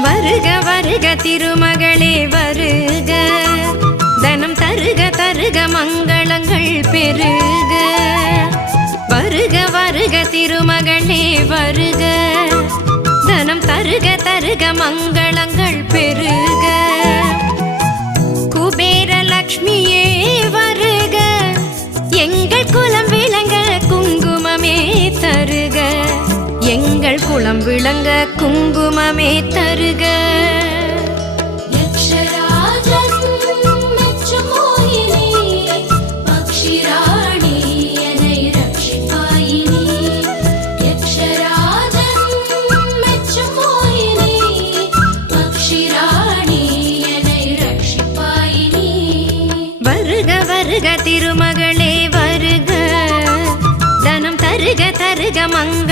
வருக வருக திருமகளே வருக, தனம் தருக தருக மங்களங்கள் பெருக. வருக வருக திருமகளே வருக, தனம் தருக தருக மங்களங்கள் பெருக. குபேர லக்ஷ்மியே வருக, எங்கள் குலம் விளங்க குங்குமமே தருக, எங்கள் குலம் விளங்க குங்குமமே தருக. வருக திருமகளே வருக, தனம் தருக தருக மங்க